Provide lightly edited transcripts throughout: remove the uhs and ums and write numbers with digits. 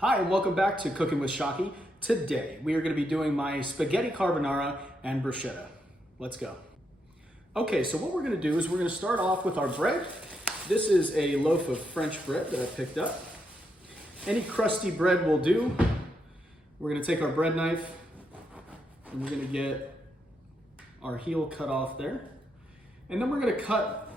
Hi, and welcome back to Cooking with Shockey. Today, we are going to be doing my spaghetti carbonara and bruschetta. Let's go. Okay, so what we're going to do is we're going to start off with our bread. This is a loaf of French bread that I picked up. Any crusty bread will do. We're going to take our bread knife and we're going to get our heel cut off there. And then we're going to cut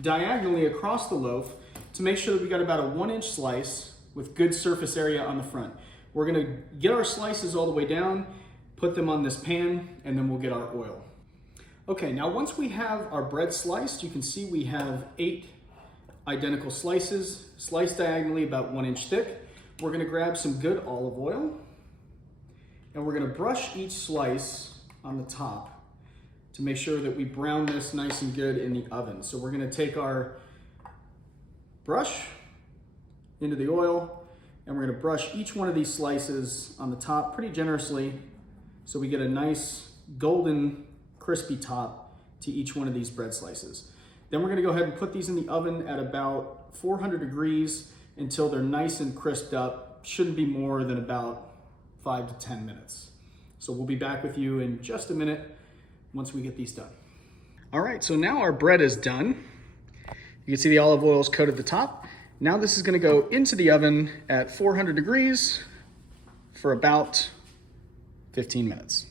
diagonally across the loaf to make sure that we got about a 1-inch slice with good surface area on the front. We're gonna get our slices all the way down, put them on this pan, and then we'll get our oil. Okay, now once we have our bread sliced, you can see we have 8 identical slices, sliced diagonally about 1 inch thick. We're gonna grab some good olive oil, and we're gonna brush each slice on the top to make sure that we brown this nice and good in the oven. So we're gonna take our brush into the oil, and we're gonna brush each one of these slices on the top pretty generously so we get a nice golden crispy top to each one of these bread slices. Then we're gonna go ahead and put these in the oven at about 400 degrees until they're nice and crisped up. Shouldn't be more than about 5 to 10 minutes. So we'll be back with you in just a minute once we get these done. All right, so now our bread is done. You can see the olive oil is coated the top. Now this is gonna go into the oven at 400 degrees for about 15 minutes.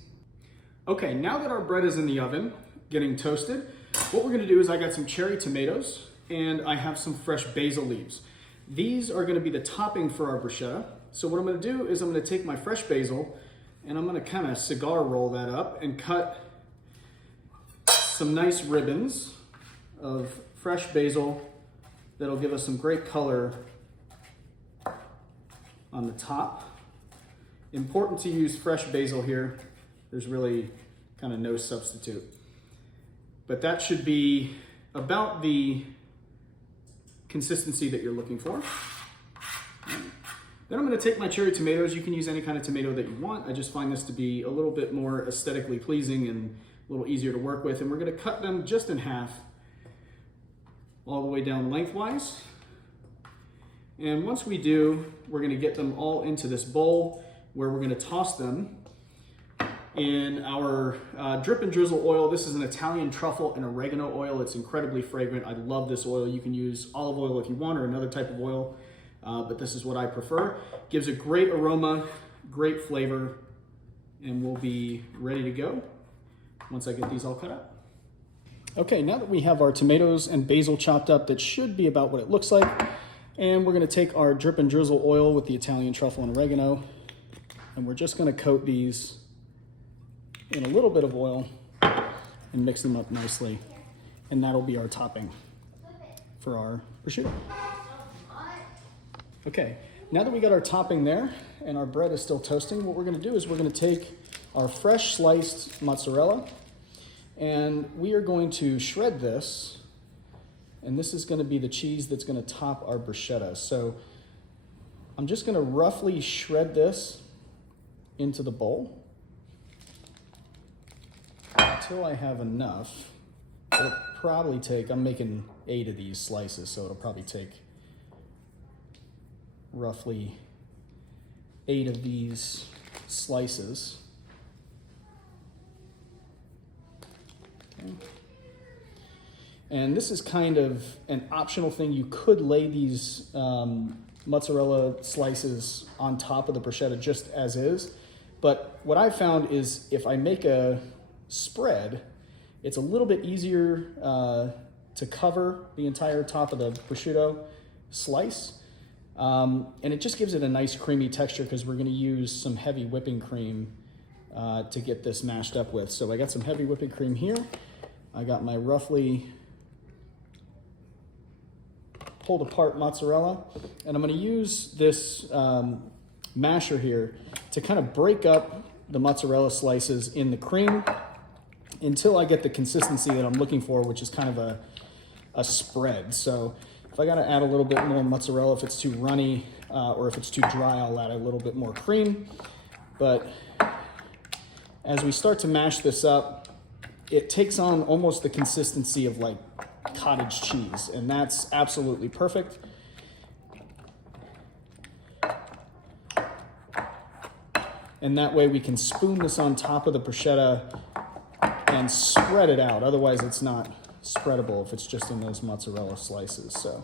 Okay, now that our bread is in the oven, getting toasted, what we're gonna do is I got some cherry tomatoes and I have some fresh basil leaves. These are gonna be the topping for our bruschetta. So what I'm gonna do is I'm gonna take my fresh basil and I'm gonna kind of cigar roll that up and cut some nice ribbons of fresh basil that'll give us some great color on the top. Important to use fresh basil here. There's really kind of no substitute. But that should be about the consistency that you're looking for. Then I'm gonna take my cherry tomatoes. You can use any kind of tomato that you want. I just find this to be a little bit more aesthetically pleasing and a little easier to work with. And we're gonna cut them just in half all the way down lengthwise. And once we do, we're gonna get them all into this bowl where we're gonna toss them in our drip and drizzle oil. This is an Italian truffle and oregano oil. It's incredibly fragrant. I love this oil. You can use olive oil if you want or another type of oil, but this is what I prefer. Gives a great aroma, great flavor, and we'll be ready to go once I get these all cut up. Okay, now that we have our tomatoes and basil chopped up, that should be about what it looks like. And we're gonna take our drip and drizzle oil with the Italian truffle and oregano, and we're just gonna coat these in a little bit of oil and mix them up nicely. And that'll be our topping for our prosciutto. Okay, now that we got our topping there and our bread is still toasting, what we're gonna do is we're gonna take our fresh sliced mozzarella and we are going to shred this, and this is gonna be the cheese that's gonna top our bruschetta. So I'm just gonna roughly shred this into the bowl until I have enough. It'll probably take, I'm making 8 of these slices, so it'll probably take roughly 8 of these slices. Okay. And this is kind of an optional thing. You could lay these mozzarella slices on top of the bruschetta just as is. But what I've found is if I make a spread, it's a little bit easier to cover the entire top of the prosciutto slice. And it just gives it a nice creamy texture because we're gonna use some heavy whipping cream to get this mashed up with. So I got some heavy whipping cream here. I got my roughly pulled apart mozzarella, and I'm gonna use this masher here to kind of break up the mozzarella slices in the cream until I get the consistency that I'm looking for, which is kind of a spread. So if I gotta add a little bit more mozzarella, if it's too runny or if it's too dry, I'll add a little bit more cream. But as we start to mash this up, it takes on almost the consistency of like cottage cheese, and that's absolutely perfect. And that way we can spoon this on top of the bruschetta and spread it out. Otherwise it's not spreadable if it's just in those mozzarella slices. So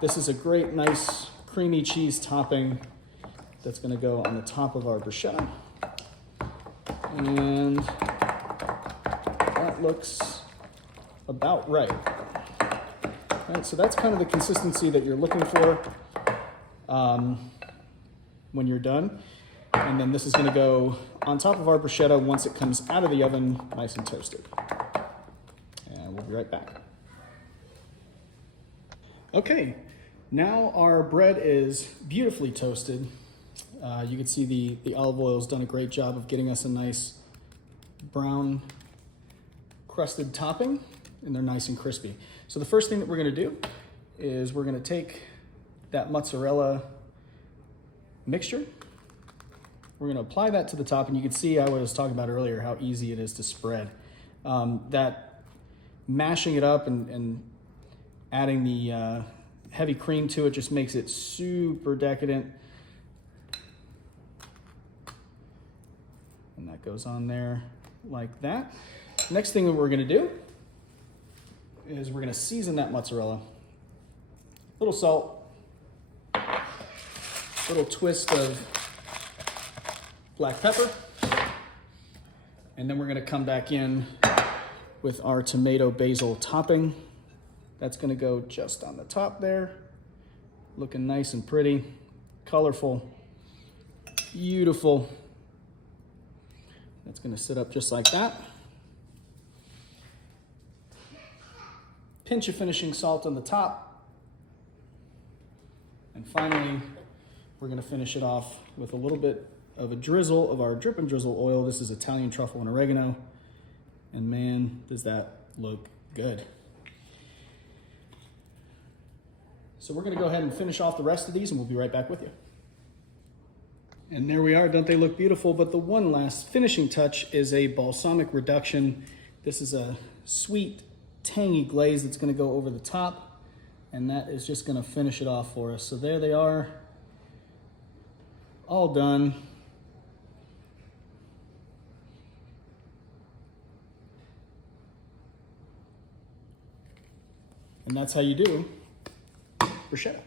this is a great, nice, creamy cheese topping that's gonna go on the top of our bruschetta. And that looks about right. Right, so that's kind of the consistency that you're looking for when you're done. And then this is gonna go on top of our bruschetta once it comes out of the oven, nice and toasted. And we'll be right back. Okay, now our bread is beautifully toasted. You can see the olive oil's done a great job of getting us a nice brown crusted topping, and they're nice and crispy. So the first thing that we're gonna do is we're gonna take that mozzarella mixture. We're gonna apply that to the top, and you can see I was talking about earlier how easy it is to spread. That mashing it up and adding the heavy cream to it just makes it super decadent. And that goes on there like that. Next thing that we're gonna do is we're gonna season that mozzarella. Little salt, little twist of black pepper, and then we're gonna come back in with our tomato basil topping. That's gonna go just on the top there, looking nice and pretty, colorful, beautiful. That's gonna sit up just like that. Pinch of finishing salt on the top. And finally, we're gonna finish it off with a little bit of a drizzle of our drip and drizzle oil. This is Italian truffle and oregano. And man, does that look good. So we're gonna go ahead and finish off the rest of these, and we'll be right back with you. And there we are, don't they look beautiful? But the one last finishing touch is a balsamic reduction. This is a sweet, tangy glaze that's gonna go over the top, and that is just gonna finish it off for us. So there they are, all done. And that's how you do bruschetta.